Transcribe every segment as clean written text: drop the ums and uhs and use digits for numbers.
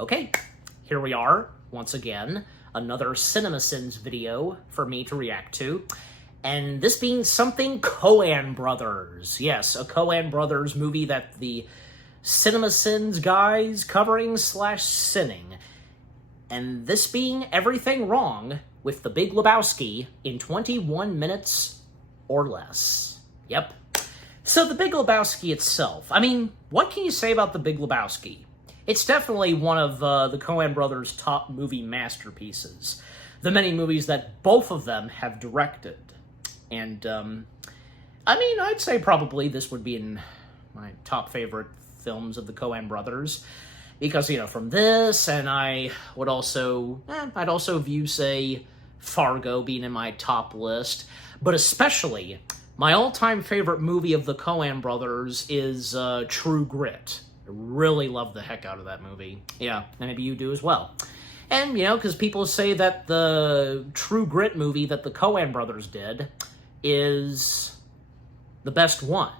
Okay, here we are, once again, another CinemaSins video for me to react to, and this being something Coen Brothers. Yes, a Coen Brothers movie that the CinemaSins guys covering / sinning, and this being Everything Wrong with The Big Lebowski in 21 minutes or less. Yep. So The Big Lebowski itself, I mean, what can you say about The Big Lebowski? It's definitely one of the Coen Brothers' top movie masterpieces. The many movies that both of them have directed. And, I mean, I'd say probably this would be in my top favorite films of the Coen Brothers. Because, you know, from this, and I would also, I'd also view, say, Fargo being in my top list. But especially, my all-time favorite movie of the Coen Brothers is True Grit. I really love the heck out of that movie. Yeah, and maybe you do as well. And, you know, because people say that the True Grit movie that the Coen Brothers did is the best one,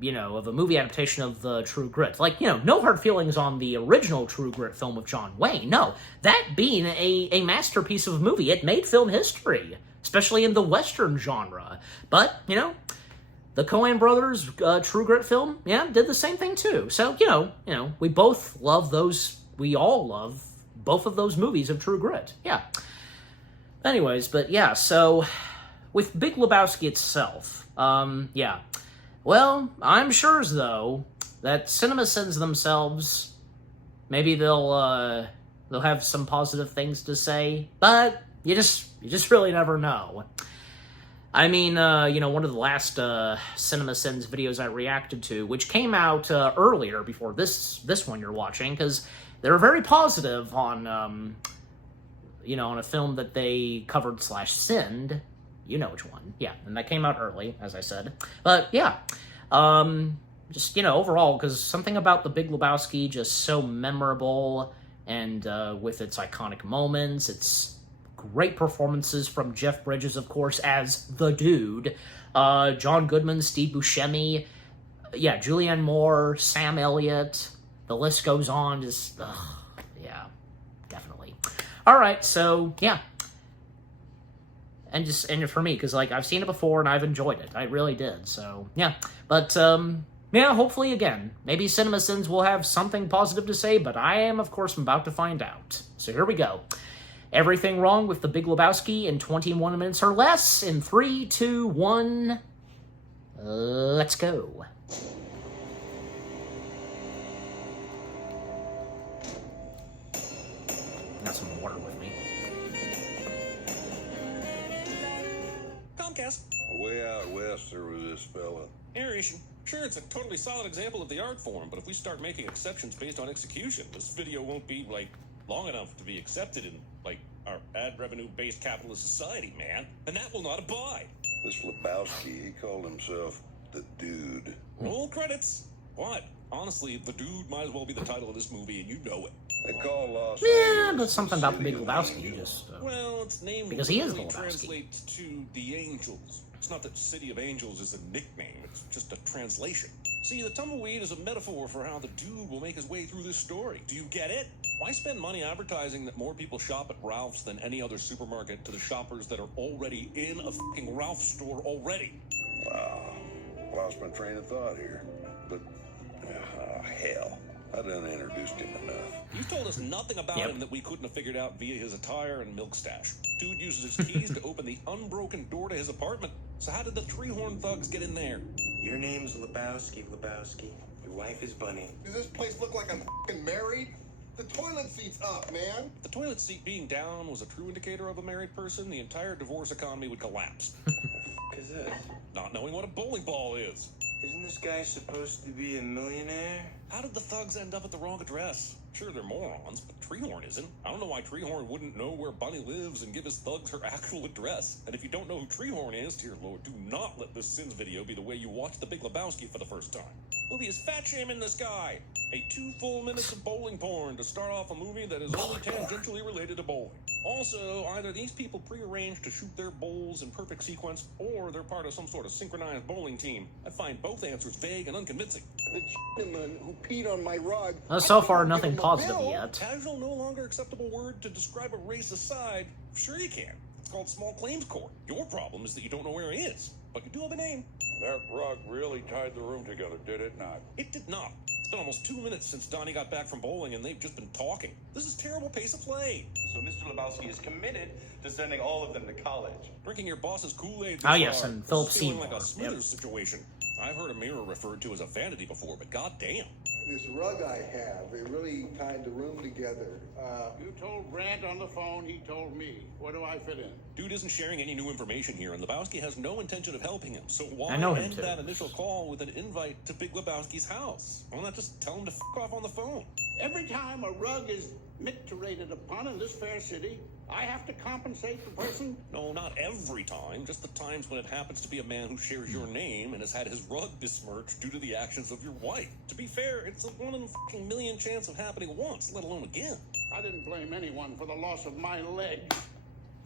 you know, of a movie adaptation of the True Grit. Like, you know, no hard feelings on the original True Grit film with John Wayne. No, that being a masterpiece of a movie, it made film history, especially in the Western genre. But, you know, the Coen Brothers True Grit film, yeah, did the same thing too. So, you know, we both love those, we all love both of those movies of True Grit. Yeah. Anyways, but yeah, so with Big Lebowski itself, yeah. Well, I'm sure as though that CinemaSins themselves, maybe they'll have some positive things to say, but you just really never know. I mean, you know, one of the last CinemaSins videos I reacted to, which came out earlier before this one you're watching, because they were very positive on, you know, on a film that they covered / sinned. You know which one. Yeah, and that came out early, as I said. But, yeah, just, you know, overall, because something about The Big Lebowski just so memorable, and with its iconic moments, its great performances from Jeff Bridges, of course, as the dude, John Goodman, Steve Buscemi, yeah, Julianne Moore, Sam Elliott, the list goes on, just, yeah, definitely. All right, so, yeah. And for me, because, like, I've seen it before, and I've enjoyed it. I really did, so, yeah. But, yeah, hopefully, again, maybe CinemaSins will have something positive to say, but I am, of course, about to find out. So here we go. Everything Wrong with The Big Lebowski in 21 minutes or less in 3, 2, 1, let's go. Got some water with me. Comcast. Way out west there was this fella. Aeration. Sure, it's a totally solid example of the art form, but if we start making exceptions based on execution, this video won't be, like, long enough to be accepted in, like, our ad revenue-based capitalist society, man. And that will not abide. This Lebowski, he called himself the Dude. Roll credits. What? Honestly, the Dude might as well be the title of this movie, and you know it. They call Los Yeah, Angeles but something about The Big city of Lebowski, angels. just... Well, its name because he is the literally Lebowski. translates to the Angels. It's not that City of Angels is a nickname, it's just a translation. See, the tumbleweed is a metaphor for how the dude will make his way through this story. Do you get it? Why spend money advertising that more people shop at Ralph's than any other supermarket to the shoppers that are already in a fucking Ralph store already? Wow. Lost my train of thought here. But, hell. I done introduced him enough. You told us nothing about him that we couldn't have figured out via his attire and milk stash. Dude uses his keys to open the unbroken door to his apartment. So how did the Treehorn thugs get in there? Your name's Lebowski, Lebowski. Your wife is Bunny. Does this place look like I'm f***ing married? The toilet seat's up, man. If the toilet seat being down was a true indicator of a married person, the entire divorce economy would collapse. Is this? Not knowing what a bowling ball is. Isn't this guy supposed to be a millionaire? How did the thugs end up at the wrong address? Sure, they're morons, but Treehorn isn't. I don't know why Treehorn wouldn't know where Bunny lives and give his thugs her actual address. And if you don't know who Treehorn is, dear Lord, do not let this Sins video be the way you watch The Big Lebowski for the first time. Movie is fat shaming this guy. A 2 full minutes of bowling porn to start off a movie that is only tangentially related to bowling. Also, either these people prearranged to shoot their bowls in perfect sequence, or they're part of some sort of synchronized bowling team. I find both answers vague and unconvincing. The gentleman who who peed on my rug. So I far, couldn't nothing give him a positive bill. yet. Casual, no longer acceptable word to describe a race aside. Sure you can. It's called small claims court. Your problem is that you don't know where he is, but you do have a name. That rug really tied the room together, did it not? It did not. It's been almost 2 minutes since Donnie got back from bowling, and they've just been talking. This is terrible pace of play. So Mr. Lebowski is committed to sending all of them to college. Drinking your boss's Kool-Aid. Ah, yes, and Philip feeling like Seymour. a Smithers situation. I've heard a mirror referred to as a vanity before, but goddamn. This rug I have, it really tied the room together. You told Grant on the phone, he told me. Where do I fit in? Dude isn't sharing any new information here, and Lebowski has no intention of helping him. So why I know him end too. that initial call with an invite to Big Lebowski's house? Why not just tell him to f off on the phone? Every time a rug is micturated upon in this fair city, I have to compensate the person. No, not every time. Just the times when it happens to be a man who shares your name and has had his rug besmirched due to the actions of your wife. To be fair, it's a 1 in a fucking million chance of happening once, let alone again. I didn't blame anyone for the loss of my leg.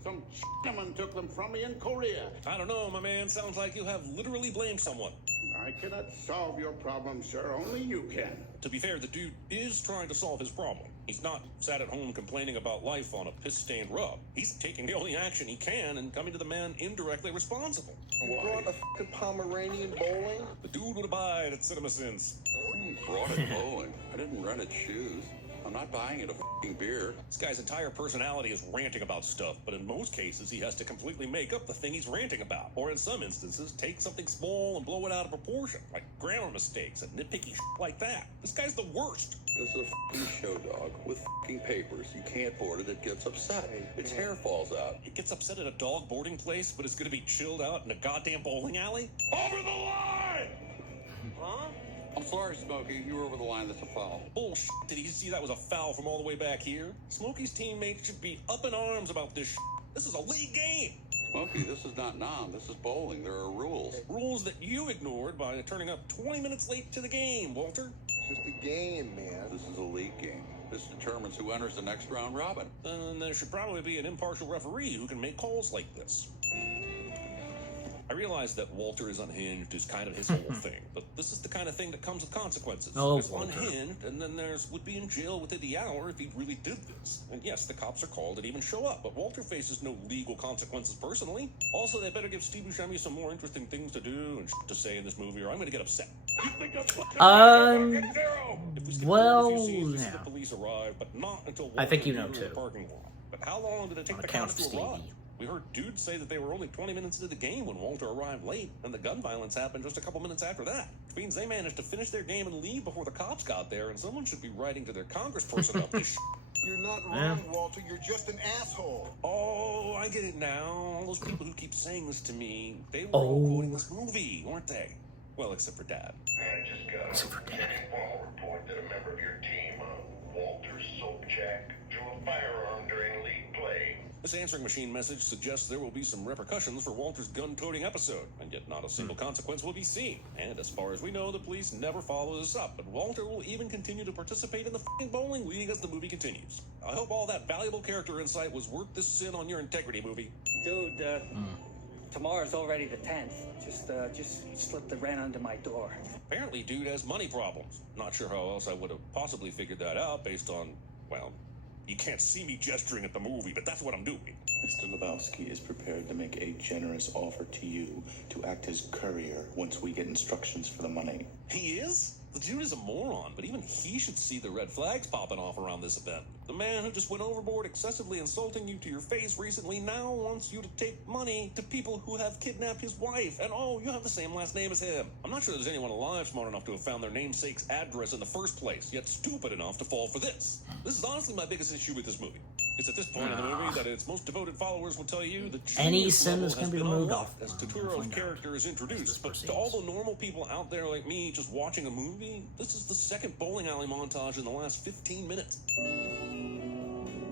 Some gentleman took them from me in Korea. I don't know, my man. Sounds like you have literally blamed someone. I cannot solve your problem, sir. Only you can. To be fair, the dude is trying to solve his problem. He's not sat at home complaining about life on a piss-stained rug. He's taking the only action he can and coming to the man indirectly responsible. You brought a fucking Pomeranian bowling? The dude would abide at CinemaSins. Brought it bowling. I didn't rent it shoes. I'm not buying it a fucking beer. This guy's entire personality is ranting about stuff, but in most cases, he has to completely make up the thing he's ranting about. Or in some instances, take something small and blow it out of proportion, like grammar mistakes and nitpicky shit like that. This guy's the worst. This is a fucking show dog with fucking papers. You can't board it, it gets upset. Its hair falls out. It gets upset at a dog boarding place, but it's gonna be chilled out in a goddamn bowling alley? Over the line! Huh? I'm sorry, Smokey. You were over the line. That's a foul. Bullshit. Did he see that was a foul from all the way back here? Smokey's teammates should be up in arms about this shit. This is a league game. Smokey, this is not nom. This is bowling. There are rules. Rules that you ignored by turning up 20 minutes late to the game, Walter. It's just a game, man. This is a league game. This determines who enters the next round robin. Then there should probably be an impartial referee who can make calls like this. I realize that Walter is unhinged is kind of his whole thing, but this is the kind of thing that comes with consequences. Oh, there's Walter. unhinged, and then there's would be in jail within the hour if he really did this. And yes, the cops are called and even show up, but Walter faces no legal consequences personally. Also, they better give Steve Buscemi some more interesting things to do and shit to say in this movie, or I'm gonna get upset. If we skip well, over a few scenes, we see yeah. the police arrive, but not until I Walter think you and know Peter are in too. the parking lot. But how long did it take On the account cops of to arrive? Stevie. We heard dudes say that they were only 20 minutes into the game when Walter arrived late, and the gun violence happened just a couple minutes after that. Which means they managed to finish their game and leave before the cops got there, and someone should be writing to their congressperson about this shit. You're not Yeah. wrong, Walter. You're just an asshole. Oh, I get it now. All those people who keep saying this to me, they were all quoting this movie, weren't they? Well, except for Dad. I just got an informal report that a member of your team, Walter Sobchak, drew a firearm during league play. This answering machine message suggests there will be some repercussions for Walter's gun-toting episode, and yet not a single consequence will be seen. And as far as we know, the police never follow this up, and Walter will even continue to participate in the f***ing bowling league as the movie continues. I hope all that valuable character insight was worth this sin on your integrity, movie. Dude, tomorrow's already the 10th. Just slipped the rent under my door. Apparently, dude has money problems. Not sure how else I would have possibly figured that out based on, well, you can't see me gesturing at the movie, but that's what I'm doing. Mr. Lebowski is prepared to make a generous offer to you to act as courier once we get instructions for the money. He is? The dude is a moron, but even he should see the red flags popping off around this event. The man who just went overboard excessively insulting you to your face recently now wants you to take money to people who have kidnapped his wife. And oh, you have the same last name as him. I'm not sure there's anyone alive smart enough to have found their namesake's address in the first place, yet stupid enough to fall for this. This is honestly my biggest issue with this movie. It's at this point in the movie that its most devoted followers will tell you that Any genius sin level is gonna has be been removed unlocked off. as Totoro's character is introduced. But to all the normal people out there like me just watching a movie, this is the second bowling alley montage in the last 15 minutes.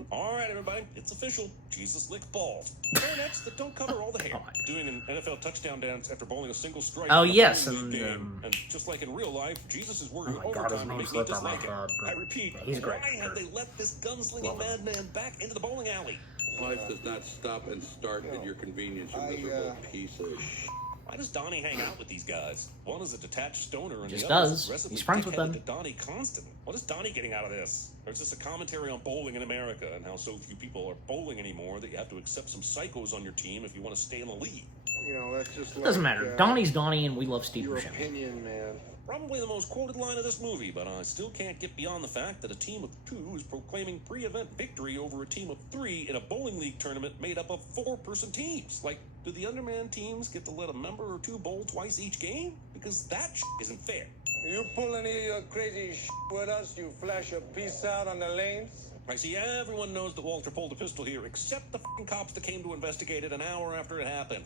All right, everybody, it's official. Jesus licked balls. Next, that don't cover all the hair. Doing an NFL touchdown dance after bowling a single strike. Oh, in a yes, bowling league and, game. And just like in real life, Jesus is working Oh my God, his overtime to name make me slipped on my dislike him. head, but I repeat, he's a great why have actor. they let this gunslinging madman back into the bowling alley? Life does not stop and start at your convenience, you miserable piece of shit. Why does Donnie hang out with these guys? One is a detached stoner, and Just the other does. is aggressively He's friends with dickheaded them. to Donnie constantly. What is Donnie getting out of this? Or is this a commentary on bowling in America and how so few people are bowling anymore that you have to accept some psychos on your team if you want to stay in the league? You know, that's just Doesn't matter. Donnie's Donnie, and we love Steve your Buscemi. opinion, man. Probably the most quoted line of this movie, but I still can't get beyond the fact that a team of 2 is proclaiming pre-event victory over a team of 3 in a bowling league tournament made up of 4-person teams. Like, do the underman teams get to let a member or 2 bowl twice each game? Because that isn't fair. You pull any of your crazy with us, you flash a piece out on the lanes? I see everyone knows that Walter pulled a pistol here, except the cops that came to investigate it an hour after it happened.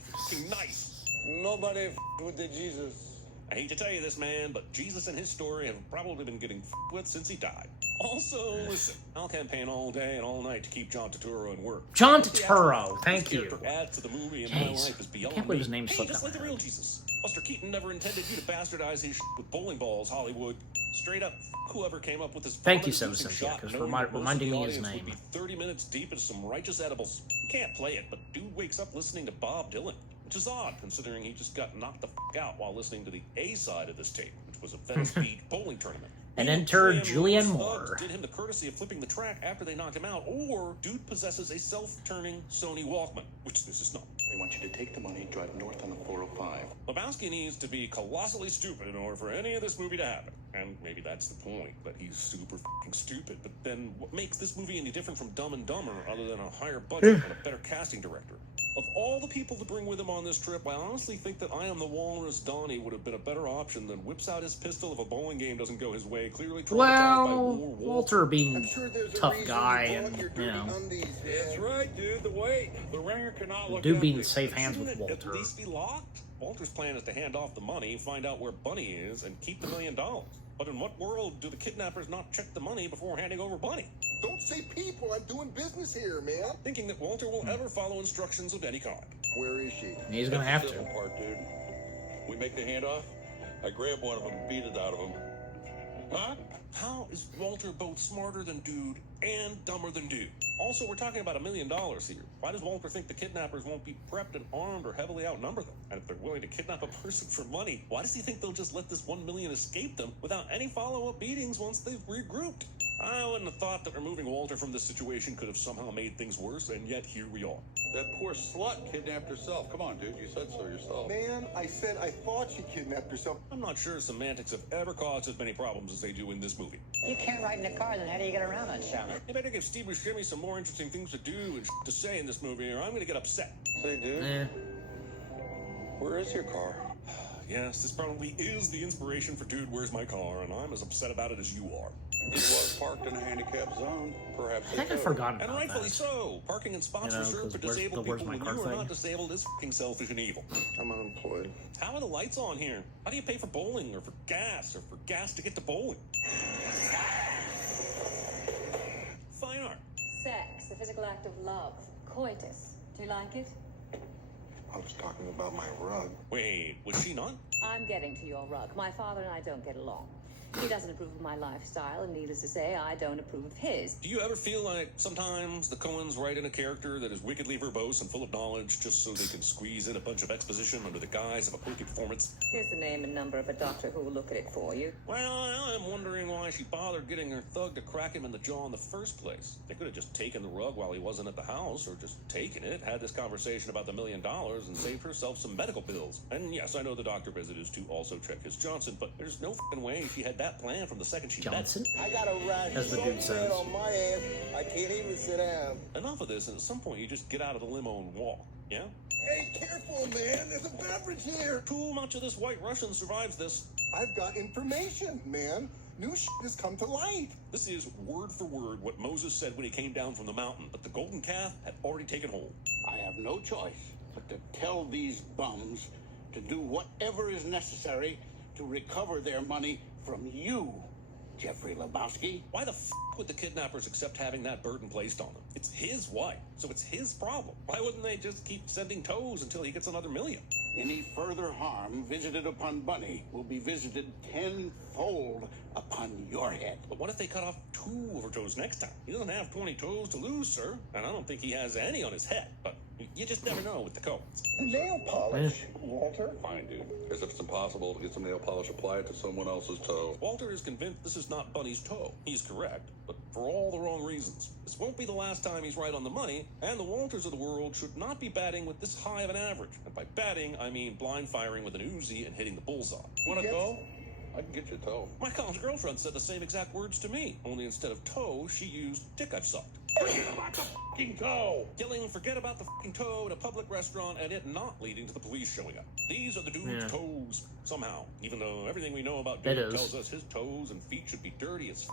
Nice. Nobody with the Jesus. I hate to tell you this, man, but Jesus and his story have probably been getting with since he died. Also, listen, I'll campaign all day and all night to keep John Turturro in work. John Turturro, thank This you. character adds to the movie, and my Jeez, life is beyond can't believe me. his name Hey, slipped just out like the my real head. Jesus. Buster Keaton never intended you to bastardize his with bowling balls, Hollywood. Straight up, whoever came up with this Thank you, vomit-inducing Cynthia, shot, 'cause knowing that most of reminding the me his audience would name. be 30 minutes deep into some righteous edibles. You can't play it, but dude wakes up listening to Bob Dylan, which is odd considering he just got knocked the out while listening to the A side of this tape, which was a Venice Beach bowling tournament. And Either enter Graham Julianne Lewis Moore. Thugs did him the courtesy of flipping the track after they knocked him out, or dude possesses a self-turning Sony Walkman, which this is not. We want you to take the money, drive north on the 405. Lebowski needs to be colossally stupid in order for any of this movie to happen. And maybe that's the point, but he's super f***ing stupid. But then what makes this movie any different from Dumb and Dumber other than a higher budget and a better casting director? Of all the people to bring with him on this trip, I honestly think that I Am the Walrus Donnie would have been a better option than whips out his pistol if a bowling game doesn't go his way, clearly traumatized by Well, War Walter being I'm sure there's a tough reason guy you bought and, your you dirty know, undies, That's man. right, dude. The weight. The ringer cannot look dude empty. being in safe hands with Shouldn't it Walter. at least be locked? Walter's plan is to hand off the money, find out where Bunny is, and keep the $1 million. But in what world do the kidnappers not check the money before handing over Bunny? Don't say people. I'm doing business here, man. Thinking that Walter will ever follow instructions of any kind. Where is she? He's gonna have That's the to. simple part, dude. We make the handoff. I grab one of them, beat it out of him. Huh? How is Walter both smarter than dude and dumber than dude? Also, we're talking about $1 million here. Why does Walter think the kidnappers won't be prepped and armed or heavily outnumber them? And if they're willing to kidnap a person for money, why does he think they'll just let this $1 million escape them without any follow-up beatings once they've regrouped? I wouldn't have thought that removing Walter from this situation could have somehow made things worse, and yet here we are. That poor slut kidnapped herself. Come on, dude. You said so yourself. Man, I said I thought she kidnapped herself. I'm not sure semantics have ever caused as many problems as they do in this movie. You can't ride in a car, then how do you get around on Shaman? They better give Steve Buscemi some more interesting things to do and to say in this movie, or I'm gonna get upset. Say, dude, Eh. where is your car? Yes, this probably is the inspiration for Dude, Where's My Car, and I'm as upset about it as you are. It was parked in a handicapped zone. Perhaps I think they I've know. forgotten And about rightfully that. so. Parking in spots You know, reserved for 'cause where's disabled the Where's people My when Car you are thing? not disabled is f***ing selfish and evil. I'm unemployed. How are the lights on here? How do you pay for bowling, or for gas to get to bowling? Fine art. Sex, the physical act of love. Coitus. Do you like it? I was talking about my rug. Wait, was she not? I'm getting to your rug. My father and I don't get along. He doesn't approve of my lifestyle, and needless to say, I don't approve of his. Do you ever feel like sometimes the Coens write in a character that is wickedly verbose and full of knowledge just so they can squeeze in a bunch of exposition under the guise of a quirky performance? Here's the name and number of a doctor who will look at it for you. Well, I'm wondering why she bothered getting her thug to crack him in the jaw in the first place. They could have just taken the rug while he wasn't at the house, or just taken it, had this conversation about the $1 million, and saved herself some medical bills. And yes, I know the doctor visit is to also check his Johnson, but there's no f***ing way she had that plan from the second she Johnson? I got a rash As the so dude bad says. on my ass, I can't even sit down. met. Enough of this, and at some point you just get out of the limo and walk, yeah? Hey, careful, man. There's a beverage here. Too much of this white Russian survives this. I've got information, man. New shit has come to light. This is word for word what Moses said when he came down from the mountain, but the golden calf had already taken hold. I have no choice but to tell these bums to do whatever is necessary to recover their money from you, Jeffrey Lebowski. Why the f*** would the kidnappers accept having that burden placed on them? It's his wife, so it's his problem. Why wouldn't they just keep sending toes until he gets another $1 million? Any further harm visited upon Bunny will be visited tenfold upon your head. But what if they cut off 2 of her toes next time? He doesn't have 20 toes to lose, sir. And I don't think he has any on his head. But he you just never know with the Coens. Nail polish, Walter. Fine, dude. As if it's impossible to get some nail polish applied to someone else's toe. Walter is convinced this is not Bunny's toe. He's correct, but for all the wrong reasons. This won't be the last time he's right on the money, and the Walters of the world should not be batting with this high of an average. And by batting, I mean blind firing with an Uzi and hitting the bullseye. Wanna go? I can get you a toe. My college girlfriend said the same exact words to me, only instead of toe, she used dick I've sucked. Forget about the fucking toe! Killing, forget about the fucking toe at a public restaurant and it not leading to the police showing up. These are the dude's toes, somehow. Even though everything we know about dude tells us his toes and feet should be dirty as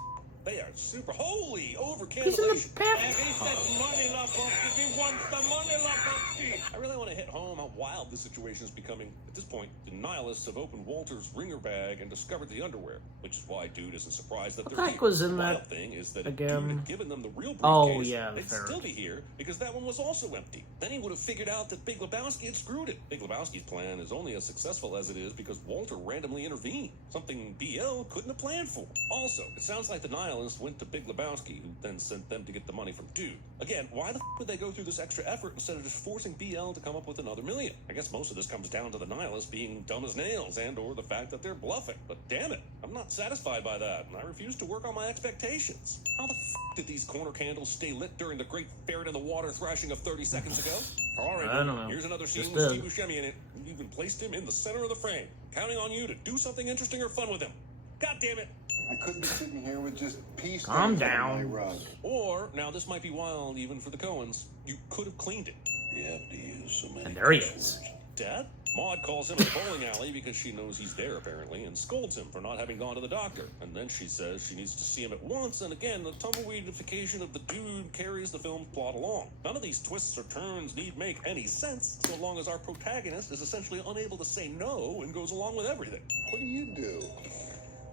they are super holy over cannibalization. And he said money, Lebowski. He wants the money, Lebowski. I really want to hit home how wild this situation is becoming. At this point, the nihilists have opened Walter's ringer bag and discovered the underwear, which is why Dude isn't surprised that What they're the heck was in the that wild thing is that again? if Dude had given them the real briefcase, Oh, yeah, the they'd ferret. still be here because that one was also empty. Then he would have figured out that Big Lebowski had screwed it. Big Lebowski's plan is only as successful as it is because Walter randomly intervened, something BL couldn't have planned for. Also, it sounds like the nihilists went to Big Lebowski, who then sent them to get the money from Dude. Again, why the would they go through this extra effort instead of just forcing BL to come up with another million? I guess most of this comes down to the nihilists being dumb as nails and or the fact that they're bluffing. But damn it, I'm not satisfied by that, and I refuse to work on my expectations. How the did these corner candles stay lit during the great ferret in the water thrashing of 30 seconds ago? All right, I don't know. here's another scene Just with did. Steve Buscemi in it. You even placed him in the center of the frame, counting on you to do something interesting or fun with him. God damn it. I couldn't be sitting here with just pea Calm stains on my down. rug. Or, now this might be wild even for the Coens, you could have cleaned it. You have to use so many. And there he is. Dad? Maud calls him at the bowling alley because she knows he's there apparently and scolds him for not having gone to the doctor. And then she says she needs to see him at once, and again, the tumbleweedification of the dude carries the film's plot along. None of these twists or turns need make any sense so long as our protagonist is essentially unable to say no and goes along with everything. What do you do?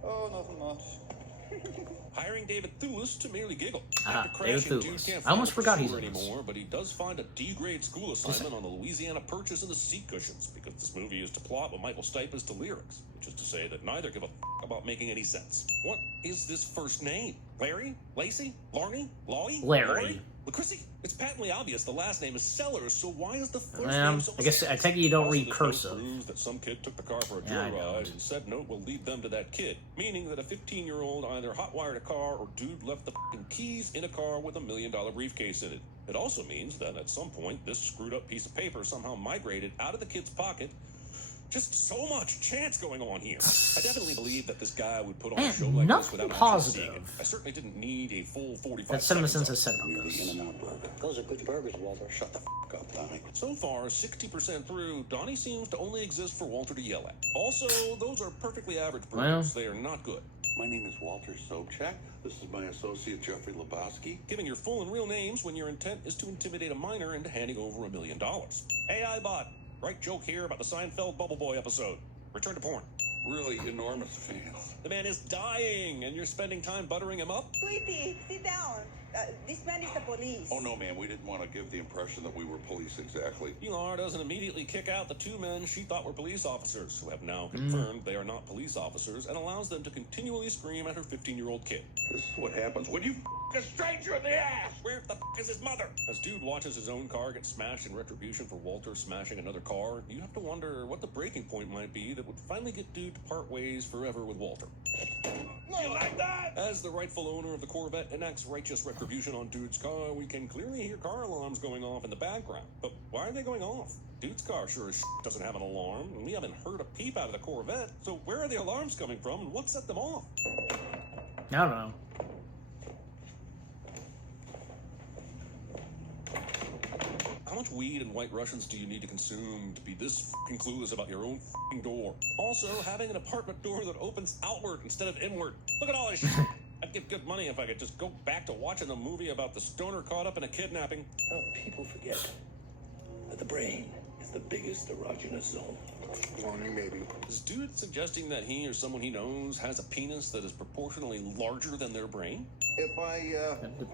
Oh, nothing much. Hiring David Thewlis to merely giggle. Ah, After David crashing, Dude Thewlis. can't I almost find forgot the he's sewer in this. anymore, but he does find a D-grade school assignment on the Louisiana Purchase and the seat cushions, because this movie is to plot what Michael Stipe is to lyrics, which is to say that neither give a about making any sense. What is this first name? Larry? Lacey? Larney? Lawey? Larry. Chrissy? It's patently obvious the last name is Sellers, so why is the first name so I guess I take it you don't also, read this note cursive. proves that some kid took the car for a Yeah, I joyride, don't. and said note will lead them to that kid, meaning that a 15-year-old either hotwired a car or dude left the f***ing keys in a car with $1 million briefcase in it. It also means that at some point this screwed up piece of paper somehow migrated out of the kid's pocket. Just so much chance going on here. I definitely believe that this guy would put on a show like this nothing without actually positive seeing it. I certainly didn't need a full 45 that seconds. CinemaSins has said about The this. In-N-Out burger. Those are good burgers, Walter. Shut the f up, Donnie. So far, 60% through, Donnie seems to only exist for Walter to yell at. Also, those are perfectly average burgers. They are not good. My name is Walter Sobchak. This is my associate, Jeffrey Lebowski. Giving your full and real names when your intent is to intimidate a minor into handing over $1 million. AI bot, right joke here about the Seinfeld Bubble Boy episode. Return to porn. Really enormous fans. The man is dying, and you're spending time buttering him up? Sweetie, sit down. This man is the police. Oh, no, man. We didn't want to give the impression that we were police exactly. Pilar doesn't immediately kick out the two men she thought were police officers, who have now confirmed they are not police officers, and allows them to continually scream at her 15-year-old kid. This is what happens when you f*** a stranger in the ass. Where the f*** is his mother? As Dude watches his own car get smashed in retribution for Walter smashing another car, you have to wonder what the breaking point might be that would finally get Dude to part ways forever with Walter. You like that? As the rightful owner of the Corvette enacts righteous retribution on Dude's car, we can clearly hear car alarms going off in the background. But why are they going off? Dude's car sure as doesn't have an alarm, and we haven't heard a peep out of the Corvette, so where are the alarms coming from, and what set them off? I don't know. How much weed and White Russians do you need to consume to be this f***ing clueless about your own f***ing door? Also, having an apartment door that opens outward instead of inward. Look at all this shit. I'd give good money if I could just go back to watching a movie about the stoner caught up in a kidnapping. Oh, people forget that the brain is the biggest erogenous zone. Warning, maybe. Is Dude suggesting that he or someone he knows has a penis that is proportionally larger than their brain? if I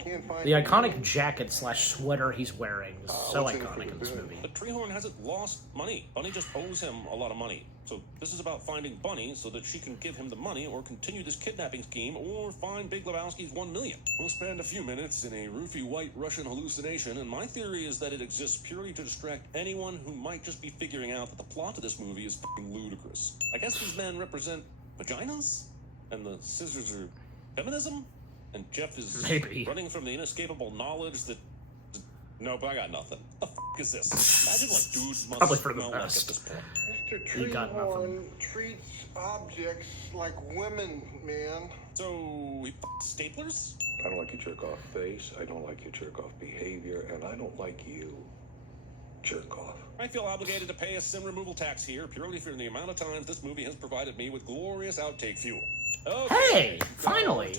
can't find The iconic jacket slash sweater he's wearing is so iconic in this movie. But Treehorn hasn't lost money. Bunny just owes him a lot of money. So this is about finding Bunny so that she can give him the money or continue this kidnapping scheme or find Big Lebowski's $1 million. We'll spend a few minutes in a roofy white Russian hallucination, and my theory is that it exists purely to distract anyone who might just be figuring out that the plot of this movie is fucking ludicrous. I guess these men represent vaginas, and the scissors are feminism, and Jeff is Maybe running from the inescapable knowledge that... Nope, I got nothing. The f*** is this? Imagine what dudes must Probably for the smell like at best. this point. Mr. He got Treehorn treats objects like women, man. So, he staplers? I don't like your jerk-off face, I don't like your jerk-off behavior, and I don't like you. Jerk-off. I feel obligated to pay a sin removal tax here purely for the amount of times this movie has provided me with glorious outtake fuel. Okay, Hey, finally,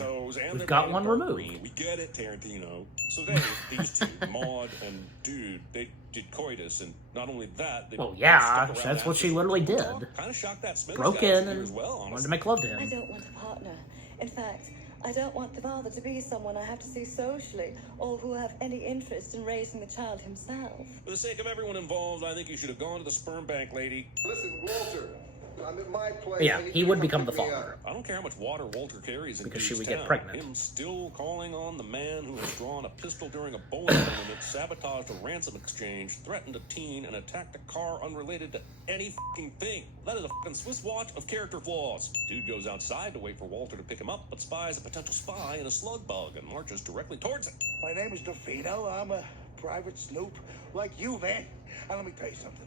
we've got one removed. We get it, Tarantino. So these two, Maud and Dude, they did coitus, and not only that, they Well, yeah, stuck around that's what after she literally did. Kind of shocked that Smithers Broke guy in here and as well, wanted honestly. to make love to I him. don't want a partner. In fact, I don't want the father to be someone I have to see socially, or who have any interest in raising the child himself. For the sake of everyone involved, I think you should have gone to the sperm bank, lady. Listen, Walter, I'm at my place. Yeah, I need he you to would come become the pick me father. up. I don't care how much water Walter carries in Because she Dude's would get town. pregnant. Him still calling on the man who has drawn a pistol during a bowling tournament, sabotaged a ransom exchange, threatened a teen, and attacked a car unrelated to any fucking thing. That is a fucking Swiss watch of character flaws. Dude goes outside to wait for Walter to pick him up, but spies a potential spy in a slug bug and marches directly towards it. My name is Defino. I'm a private snoop like you, man. And let me tell you something.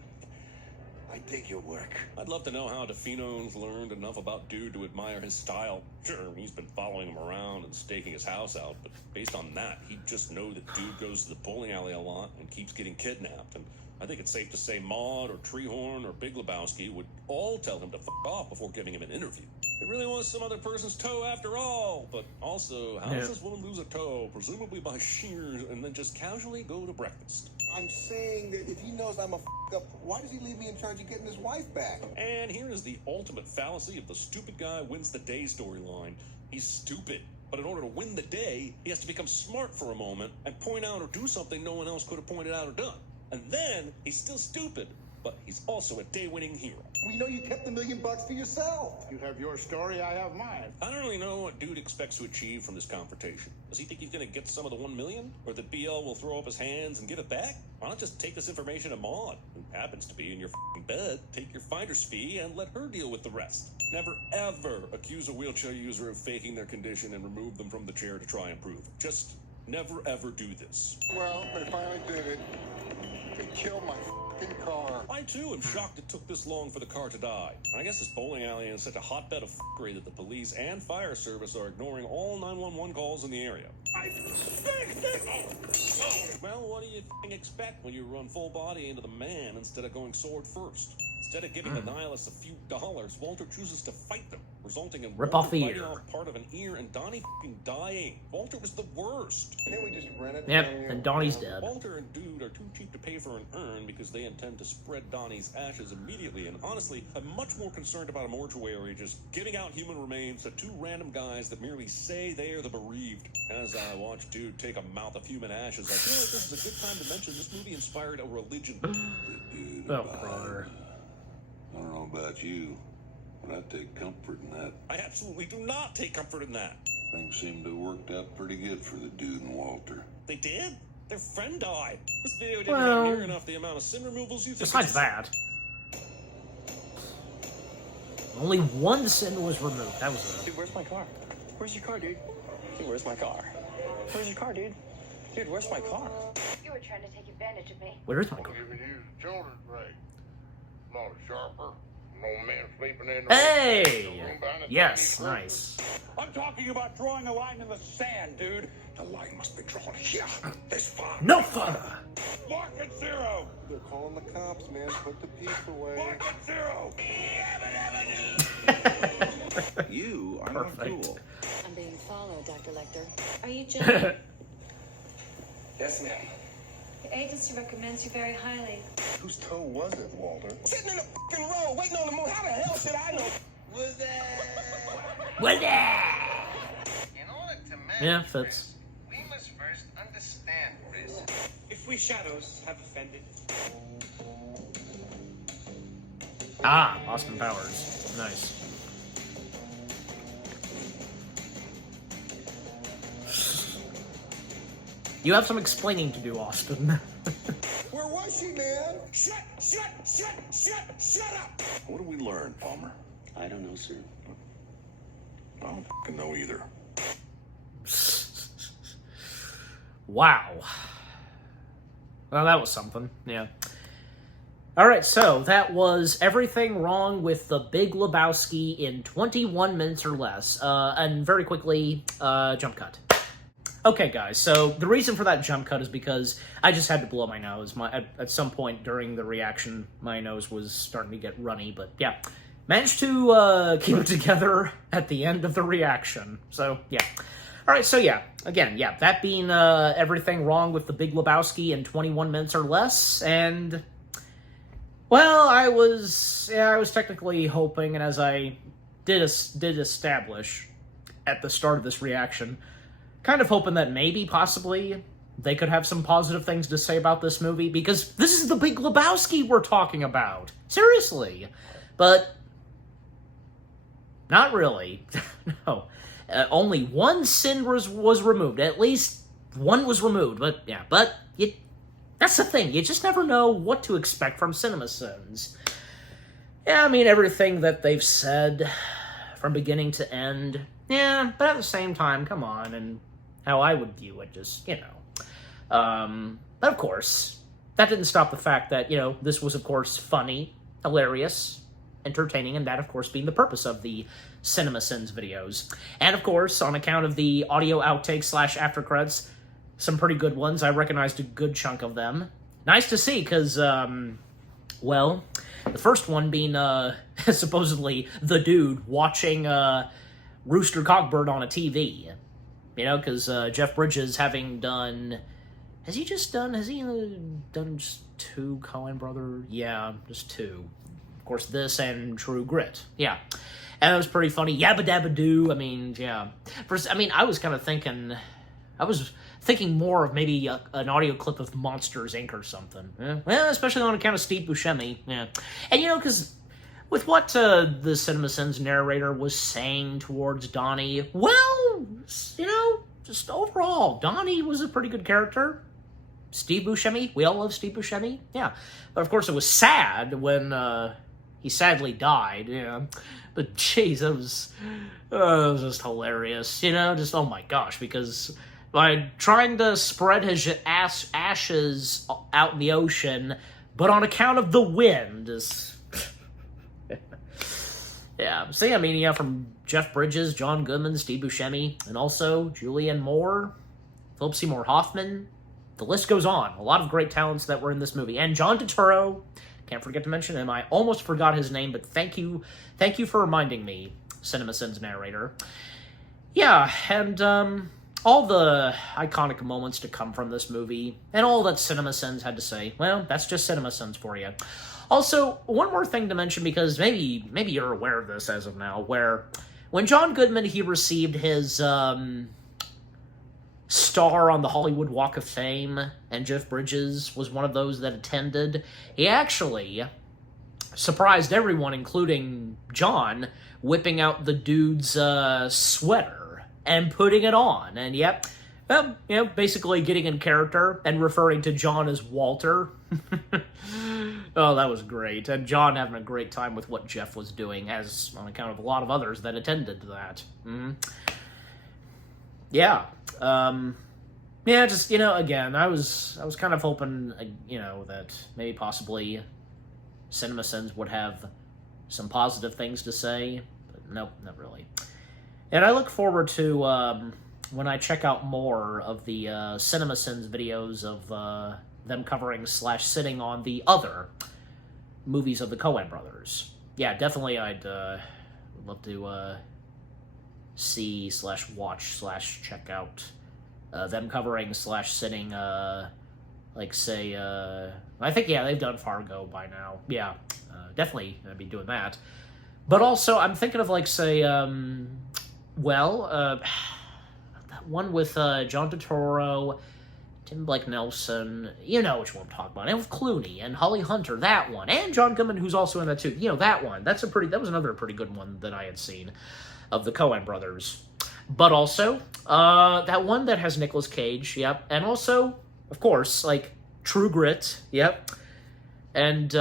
I dig your work. I'd love to know how DeFino's learned enough about Dude to admire his style. Sure, he's been following him around and staking his house out, but based on that, he'd just know that Dude goes to the bowling alley a lot and keeps getting kidnapped. And I think it's safe to say Maud or Treehorn or Big Lebowski would all tell him to fuck off before giving him an interview. It really was some other person's toe after all. But also, how does this woman lose a toe, presumably by shears, and then just casually go to breakfast? I'm saying that if he knows I'm a up, why does he leave me in charge of getting his wife back? And here is the ultimate fallacy of the stupid guy wins the day storyline. He's stupid. But in order to win the day, he has to become smart for a moment and point out or do something no one else could have pointed out or done. And then he's still stupid, but he's also a day-winning hero. We know you kept $1 million for yourself. You have your story, I have mine. I don't really know what Dude expects to achieve from this confrontation. Does he think he's gonna get some of the $1 million? Or that BL will throw up his hands and give it back? Why not just take this information to Maud, who happens to be in your f***ing bed, take your finder's fee, and let her deal with the rest? Never, ever accuse a wheelchair user of faking their condition and remove them from the chair to try and prove it. Just never, ever do this. Well, they finally did it. They killed my f***ing car. I, too, am shocked it took this long for the car to die. I guess this bowling alley is such a hotbed of f***ery that the police and fire service are ignoring all 911 calls in the area. Well, what do you f***ing expect when you run full body into the man instead of going sword first? Instead of giving the nihilists a few dollars, Walter chooses to fight them, resulting in Rip Walter off the biting ear. off part of an ear and Donnie f***ing dying. Walter was the worst. Can't we just rent it? Yep, and Donnie's dead. Walter and Dude are too cheap to pay for an urn because they intend to spread Donnie's ashes immediately, and honestly, I'm much more concerned about a mortuary just giving out human remains to two random guys that merely say they are the bereaved. As I watch Dude take a mouth of human ashes, I feel like this is a good time to mention this movie inspired a religion. Oh, brother. I don't know about you, but I take comfort in that. I absolutely do not take comfort in that. Things seem to have worked out pretty good for the Dude and Walter. They did? Their friend died. This video didn't Well, have near enough the amount of sin removals you think. Besides that, only one sin was removed. That was Dude, where's my car? Where's your car, dude? Dude, where's my car? Where's your car, dude? Dude, where's my car? You were trying to take advantage of me. Where is my I'm car? giving you the children's break. Not a sharper. No man sleeping in the Hey! Yes, nice. I'm talking about drawing a line in the sand, dude. The line must be drawn here, this far. No further. Mark at 0. They're calling the cops, man. Put the piece away. Mark at 0. You are not Perfect. cool. I'm being followed, Dr. Lecter. Are you Johnny? Yes, ma'am. The agency recommends you very highly. Whose toe was it, Walter? Sitting in the fucking road waiting on the moon. How the hell should I know? What that? In order to Yeah, fits. We must first understand risk. If we shadows have offended. Ah, Austin Powers. Nice. You have some explaining to do, Austin. Where was she, man? Shut up! What did we learn, Palmer? I don't know, sir. I don't fucking know either. Wow. Well, that was something. Yeah. All right, so that was everything wrong with The Big Lebowski in 21 minutes or less. And very quickly, jump cut. Okay, guys, so the reason for that jump cut is because I just had to blow my nose. At some point during the reaction, my nose was starting to get runny, but yeah. Managed to keep it together at the end of the reaction. So, yeah. All right, so yeah. Again, yeah, that being everything wrong with The Big Lebowski in 21 minutes or less, and... Well, I was technically hoping, and as I did establish at the start of this reaction, kind of hoping that maybe, possibly, they could have some positive things to say about this movie, because this is The Big Lebowski we're talking about. Seriously. But, not really. No. Only one sin was removed. At least one was removed, but, yeah, that's the thing, you just never know what to expect from CinemaSins. Yeah, I mean, everything that they've said from beginning to end, yeah, but at the same time, come on, and how I would view it, just, you know. But of course, that didn't stop the fact that, you know, this was, of course, funny, hilarious, entertaining, and that, of course, being the purpose of the CinemaSins videos. And, of course, on account of the audio outtakes / after credits, some pretty good ones. I recognized a good chunk of them. Nice to see, because, well, the first one being, supposedly the dude watching, Rooster Cogburn on a TV. You know, because, Jeff Bridges having done... Has he done just 2 Coen Brother? Yeah, just 2. Of course, this and True Grit. Yeah. And it was pretty funny. Yabba Dabba Doo, I mean, yeah. I was kind of thinking... I was thinking more of maybe an audio clip of Monsters, Inc. or something. Yeah. Well, especially on account of Steve Buscemi. Yeah. And, you know, because with what the CinemaSins narrator was saying towards Donnie, well, you know, just overall, Donnie was a pretty good character. Steve Buscemi, we all love Steve Buscemi. Yeah. But, of course, it was sad when he sadly died. Yeah. But, jeez, it was just hilarious. You know, just, oh my gosh, because... by trying to spread his ashes out in the ocean, but on account of the wind. Yeah, see, I mean, yeah, from Jeff Bridges, John Goodman, Steve Buscemi, and also Julianne Moore, Philip Seymour Hoffman. The list goes on. A lot of great talents that were in this movie. And John Turturro, can't forget to mention him. I almost forgot his name, but thank you for reminding me, CinemaSins narrator. Yeah, and, all the iconic moments to come from this movie, and all that CinemaSins had to say, well, that's just CinemaSins for you. Also, one more thing to mention, because maybe you're aware of this as of now, where when John Goodman, he received his star on the Hollywood Walk of Fame, and Jeff Bridges was one of those that attended, he actually surprised everyone, including John, whipping out the dude's sweater and putting it on, and yep, well, you know, basically getting in character and referring to John as Walter. Oh, that was great, and John having a great time with what Jeff was doing, as on account of a lot of others that attended to that. Yeah, yeah, just, you know, again, I was kind of hoping, you know, that maybe possibly CinemaSins would have some positive things to say, but nope, not really. And I look forward to, when I check out more of the CinemaSins videos of them covering / sitting on the other movies of the Coen brothers. Yeah, definitely I'd love to see / watch / check out them covering / sitting, like, say, I think, yeah, they've done Fargo by now. Yeah, definitely I'd be doing that. But also, I'm thinking of, like, say, well, that one with John Turturro, Tim Blake Nelson, you know which one I'm talking about, and with Clooney and Holly Hunter, that one, and John Goodman, who's also in that too, you know, that one. That was another pretty good one that I had seen of the Coen brothers. But also, that one that has Nicolas Cage, yep, and also, of course, like, True Grit, yep, and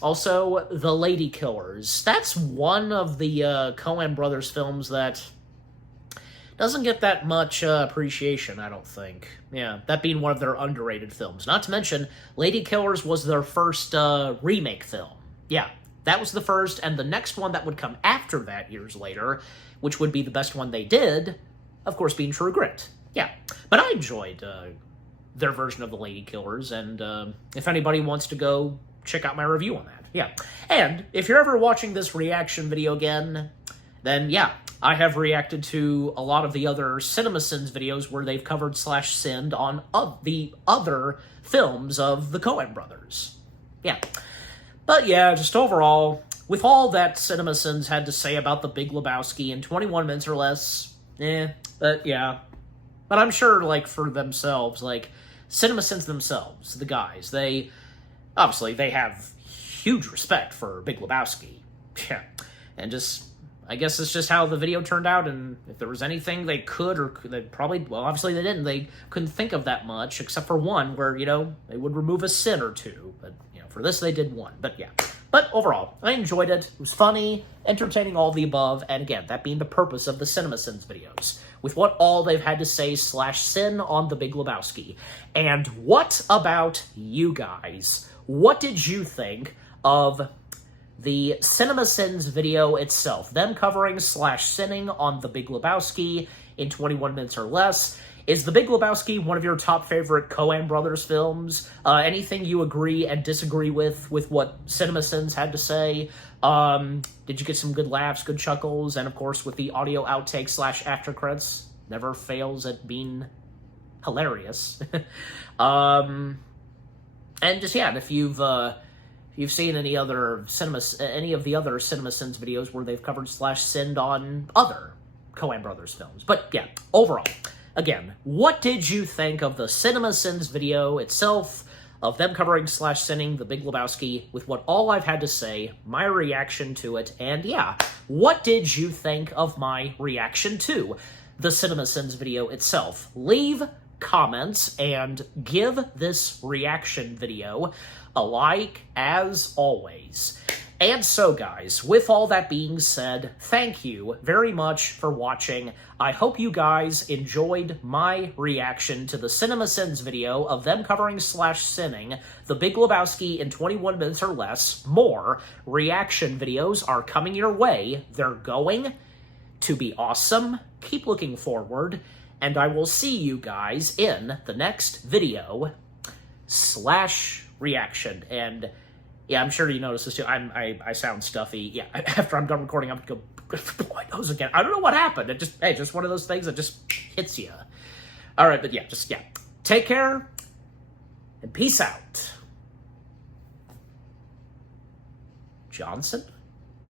also The Lady Killers. That's one of the Coen brothers films that doesn't get that much appreciation, I don't think. Yeah, that being one of their underrated films. Not to mention, Lady Killers was their first remake film. Yeah, that was the first, and the next one that would come after that years later, which would be the best one they did, of course, being True Grit. Yeah, but I enjoyed their version of The Lady Killers, and if anybody wants to go check out my review on that. Yeah, and if you're ever watching this reaction video again, then yeah, I have reacted to a lot of the other CinemaSins videos where they've covered /sinned on the other films of the Coen brothers. Yeah. But yeah, just overall, with all that CinemaSins had to say about The Big Lebowski in 21 minutes or less, but yeah. But I'm sure, like, for themselves, like, CinemaSins themselves, the guys, they have huge respect for Big Lebowski. Yeah. And just, I guess it's just how the video turned out, and if there was anything they could, or they probably, well, obviously they didn't. They couldn't think of that much, except for one, where, you know, they would remove a sin or two. But, you know, for this, they did one. But, yeah. But overall, I enjoyed it. It was funny, entertaining, all the above, and again, that being the purpose of the CinemaSins videos, with what all they've had to say /sin on The Big Lebowski. And what about you guys? What did you think of the CinemaSins video itself, them covering /sinning on The Big Lebowski in 21 minutes or less? Is The Big Lebowski one of your top favorite Coen brothers films? Anything you agree and disagree with what CinemaSins had to say? Did you get some good laughs, good chuckles, and of course with the audio outtakes /after credits? Never fails at being hilarious. And just, yeah, if you've seen any of the other CinemaSins videos where they've covered /sinned on other Coen brothers films. But yeah, overall, again, what did you think of the CinemaSins video itself, of them covering /sinning The Big Lebowski, with what all I've had to say, my reaction to it, and yeah, what did you think of my reaction to the CinemaSins video itself? Leave comments and give this reaction video a like, as always. And so, guys, with all that being said, thank you very much for watching. I hope you guys enjoyed my reaction to the CinemaSins video of them covering /sinning The Big Lebowski in 21 minutes or less. More reaction videos are coming your way. They're going to be awesome. Keep looking forward, and I will see you guys in the next video /reaction. And yeah, I'm sure you noticed this too. I sound stuffy. Yeah, after I'm done recording, I'm gonna go blow my nose again. I don't know what happened. It just one of those things that just hits you. All right, but yeah, take care and peace out. Johnson?